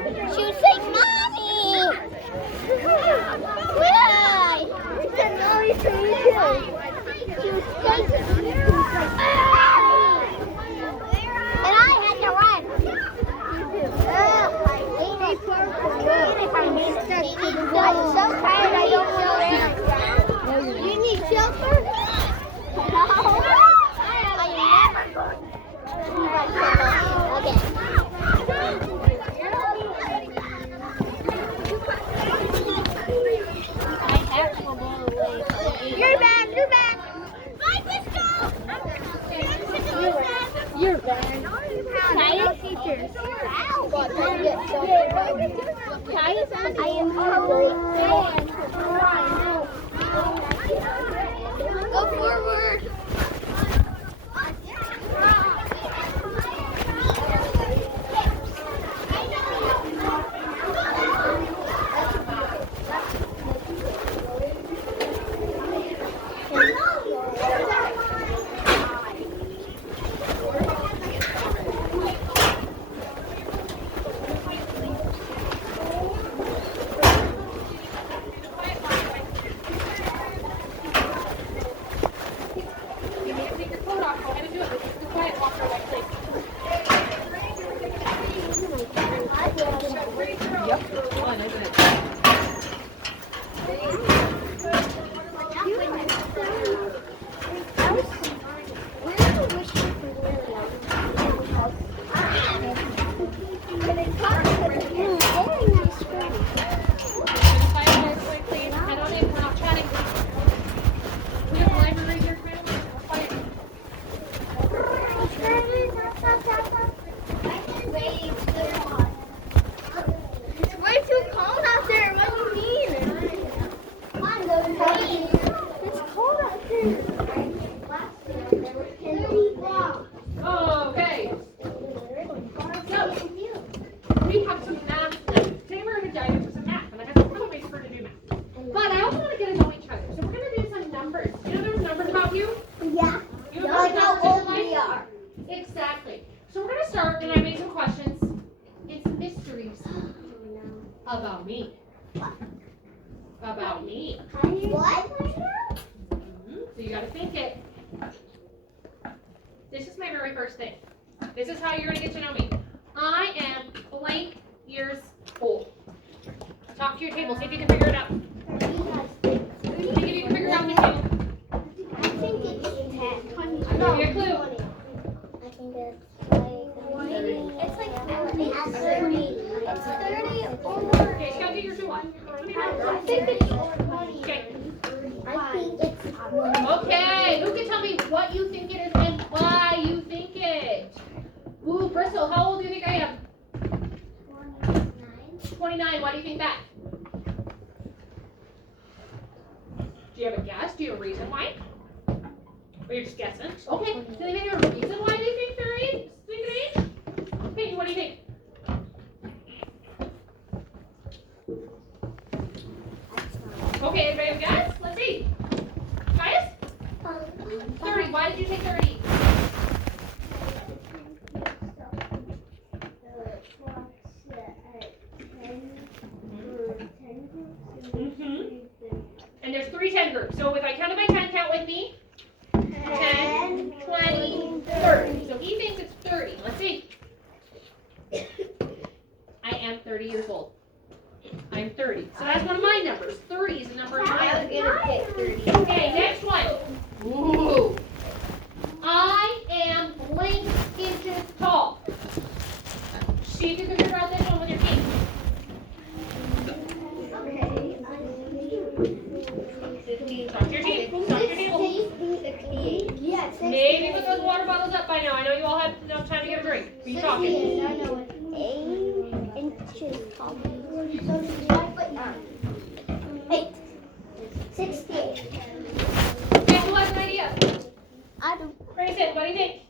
She was saying, Mommy! Why? She was saying, and I had to run. I'm so tired, I don't know. You need shelter? No. I never good. Okay. You're back. Hi, Crystal. You're back. Tired teachers. I am totally banned. Go forward. About me. About me. What? So you gotta think it. This is my very first thing. This is how you're gonna get to know me. I am blank years old. Talk to your table. See if you can figure it out. See if you can figure it out on your table. I think it's 10. Give me a clue. I think it's like 30. It's 30 or Okay, you gotta do your two one. I think it's 20. Okay. I think it's 20. Okay. Who can tell me what you think it is and why you think it? Ooh, Bristol, how old do you think I am? 29. Why do you think that? Do you have a guess? Do you have a reason why? Or you're just guessing? Okay. Do they have a reason why they think they're age? Peyton, what do you think? Okay, everybody have a guess? Let's see. Guys? 30. Why did you say 30? And there's 3 10 groups. So if I count by 10, count with me. 10, 20, 30. So he thinks it's 30. Let's see. I am 30 years old. I'm 30. So that's one of my numbers. 30 is the number in my I was gonna pick 30. Okay, next one. Ooh. I am blank inches tall. See if you can figure out this one with your feet. Talk to your team. Talk to your table. 68. Yes. Maybe put those water bottles up by now. I know you all have enough time to get a drink. Are you talking? I know it. 8 inches tall. 8. 68. Okay, who has an idea? I do. Grayson, what do you think?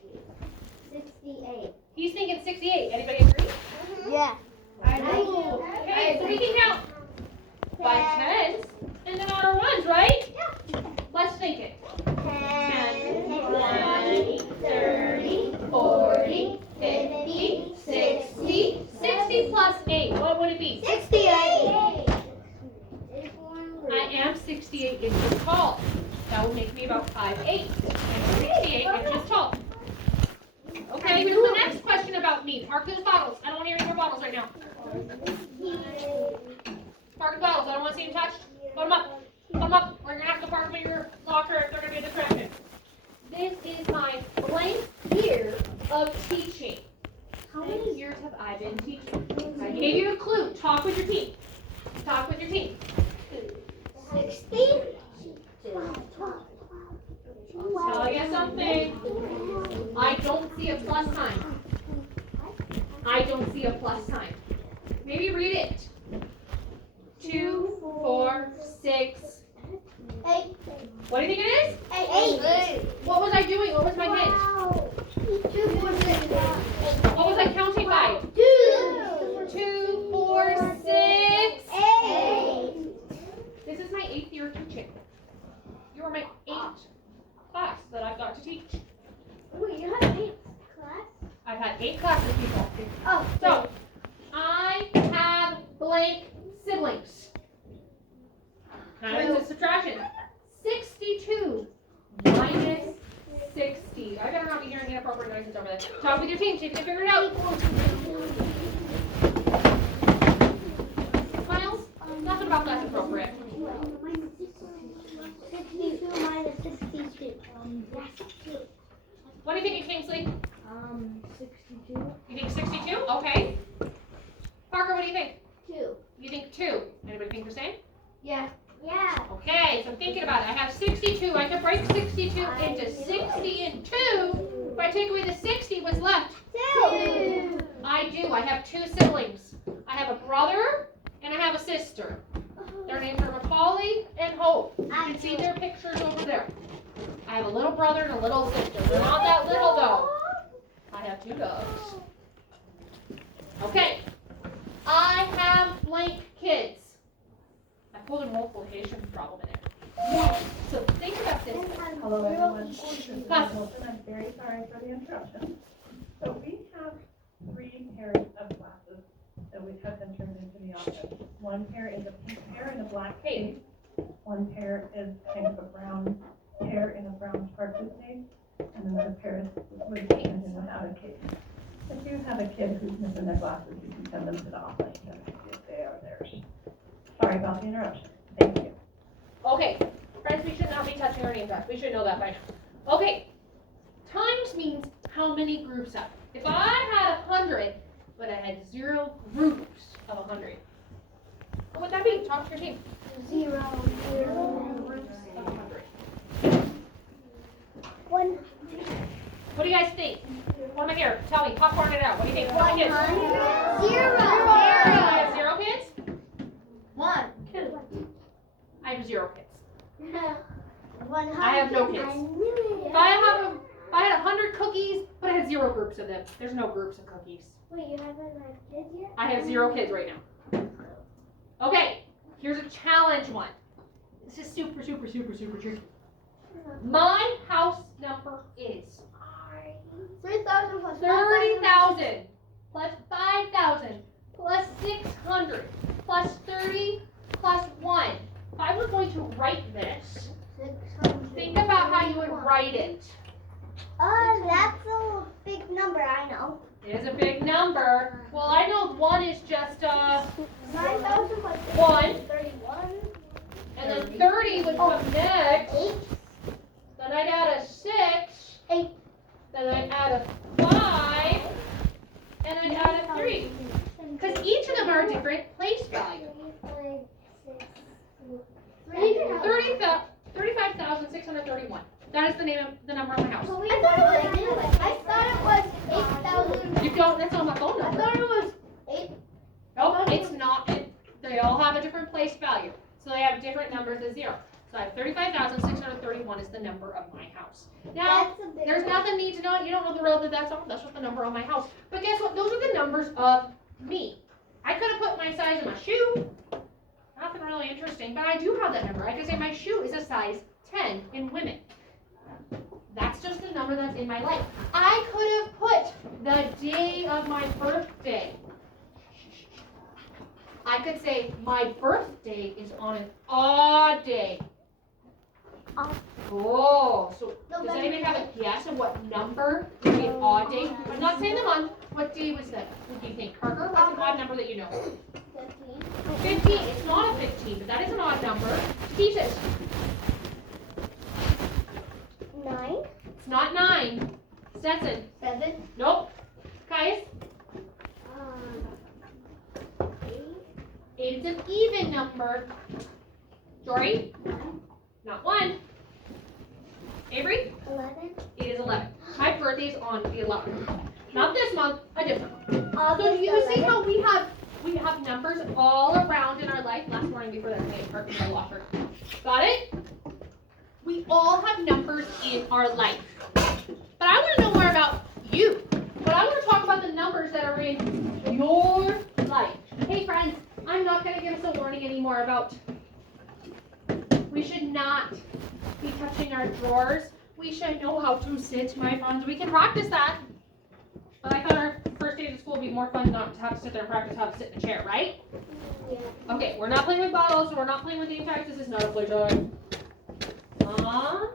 68. He's thinking 68. Anybody agree? Yeah. Ooh. Okay, so we can count by 10s and then on our ones, right? Yeah. Let's think it. 10, 20, 30, 40, 50, 60, 60 plus 8. What 68 inches tall. That would make me about 5'8". I'm 68 inches tall. Okay, here's the next question about me. Park those bottles. I don't want to hear any more bottles right now. Park the bottles. I don't want to see them touched. Put them up. Put them up. Or you're going to have to park them in your locker if they're going to be a distraction. This is my blank year of teaching. How many years have I been teaching? I gave you a clue. Talk with your team. Talk with your team. 60. Tell you something. I don't see a plus sign. I don't see a plus sign. Maybe read it. 2, 4, 6. 8. What do you think it is? 8. What was I doing? What was my hint? Wow. 2, 4, 6. What was I counting by? 2. 2, 4, 6. 8. This is my 8th year of teaching. You are my 8th class that I've got to teach. Wait, you have 8 class? I've had 8 classes, people. Oh, So, I have blank siblings. Now it's a subtraction. 62 minus 60. I better not be hearing inappropriate noises over there. Talk with your team. See if you can figure it out. Miles, nothing about that's appropriate. 62 minus 62. What do you think, Kingsley? 62. You think 62? Okay. Parker, what do you think? 2. You think 2. Anybody think the same? Yeah. Yeah. Okay, so thinking about it, I have 62. I can break 62 into 60 and 2. If I take away the 60, what's left? 2. I do. I have 2 siblings. I have a brother and I have a sister. Their names are Macaulay and Hope. You can see their pictures over there. I have a little brother and a little sister. They're not that little though. I have 2 dogs. Okay. I have blank kids. I pulled a multiplication problem in it. Yes. So think about this. Hello everyone, this is Ms. Wilson. I'm very sorry for the interruption. So we have 3 pairs of glasses that we have been turned into the office. One pair is a pink pair in a black case. One pair is kind of a brown pair in a brown sparkly case. And another pair is with case and without a case. If you have a kid who's missing their glasses, you can send them to the office and see if they are theirs. Sorry about the interruption. Thank you. Okay, friends, we should not be touching our name tags. We should know that by now. Okay, times means how many groups up. If I had 100, but I had 0 groups of 100, what would that be? Talk to your team. 0. 0 groups of 100. 1. What do you guys think? One right here. Tell me. Popcorn it out. What do you think? How many kids? 0. I have 0 kids? 1. 2. I have 0 kids. 100. I have no kids. I knew it. If I had 100 cookies, but I had 0 groups of them. There's no groups of cookies. Wait, you haven't had kids yet? I have 0 kids right now. Okay, here's a challenge one. This is super, super, super, super tricky. My house number is 3,000 plus 30,000 plus 5,000 plus 600 plus 30 plus 1. If I was going to write this, 600. think about how you would write it. That's a big number, I know. It is a big number. Well, I know 1 is just 9,000 plus 1, 31. and then 30 would come next. 8. Then I'd add a 6. 8. Then I'd add a 5. And I'd add a 3. Because each of them are a different place value. 35,631. That is the number of my house. I thought it was 8,000. You don't, that's not my phone I number. thought it was 8. Nope, it's not. They all have a different place value. So they have different numbers as 0. So I have 35,631 is the number of my house. Now, That's a big there's one. nothing need to know. You don't know the road that that's on. That's what the number on my house. But guess what? Those are the numbers of me. I could have put my size in my shoe. Nothing really interesting, but I do have that number. I could say my shoe is a size 10 in women. That's just the number that's in my life. I could have put the day of my birthday. I could say my birthday is on an odd day. Odd. Oh, so does anybody have a guess of what number would be an odd day? I'm not saying the month. What day was that? What do you think, Parker? What's an odd number that you know? 15. It's not a 15, but that is an odd number. Steve says 9. it's not 9. Stetson. 7. Nope. Guys, 8. 8 is an even number. Jory? Not 1. Avery? 11. It is 11. My birthday's on the 11th. Not this month, a different month. So August do you see 11th. how we have numbers all around in our life? Last morning before that, I parked in my locker. Got it? We all have numbers in our life. But I want to know more about you. But I want to talk about the numbers that are in your life. Hey friends, I'm not going to give us a warning anymore about we should not be touching our drawers. We should know how to sit, my friends. We can practice that. But I thought our first day of school would be more fun not to have to sit there and practice how to sit in a chair, right? Yeah. Okay, we're not playing with bottles, we're not playing with name tags, this is not a playtime. I'll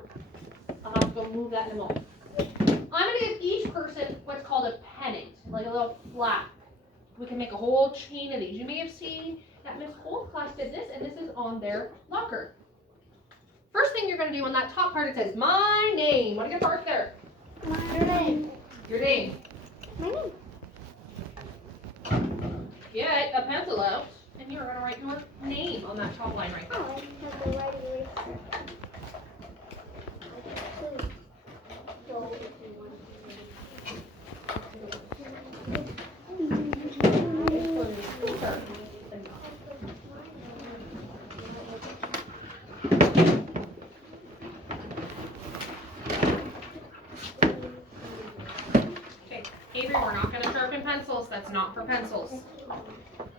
have to go move that in a moment. I'm gonna give each person what's called a pennant, like a little flap. We can make a whole chain of these. You may have seen that Miss Holt class did this, and this is on their locker. First thing you're gonna do on that top part, it says my name. What do you mark there? My name. Your name. My name. Get a pencil out, and you're gonna write your name on that top line right there. Oh, I have the right eraser. Okay, Avery, we're not gonna sharpen pencils. That's not for pencils.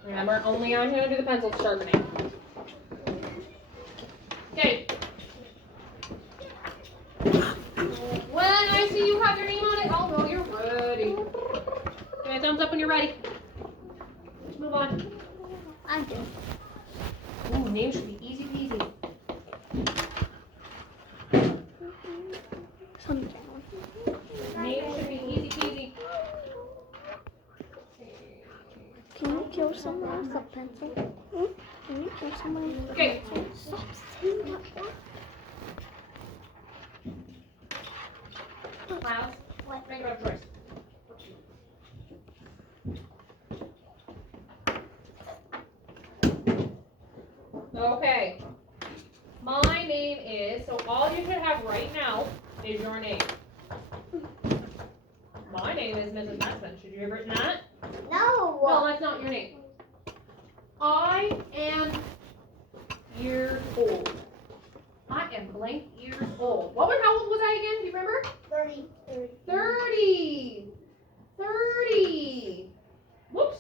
Remember, only I'm gonna do the pencil sharpening. Okay. When I see you have your name on it, I'll know you're ready. Give me a thumbs up when you're ready. Let's move on. I'm good. Ooh, name should be easy peasy. Name should be easy peasy. Can you kill someone with a pencil? Can you kill someone with a Okay. pencil? Stop saying that word. Miles, make a choice. Okay. My name is, so all you should have right now is your name. My name is Mrs. Maxman. Should you have written that? No, No. that's not your name. I am years old. I am blank years old. How old was I again? Do you remember? 30. 30. 30. Whoops.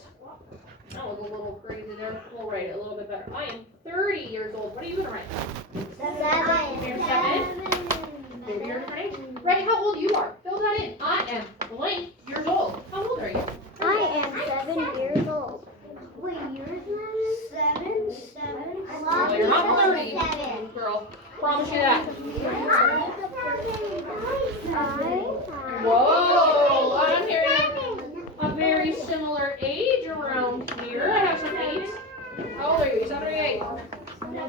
That was a little crazy there. We'll write it a little bit better. I am 30 years old. What are you going to write? 7. You're 7? Maybe you're turning. Write how old you are. Fill that in. I am blank years old. How old are you? I am 7 years old. Wait, yours is 7? 7? Well, you're not 30, 7. girl. Promise you that.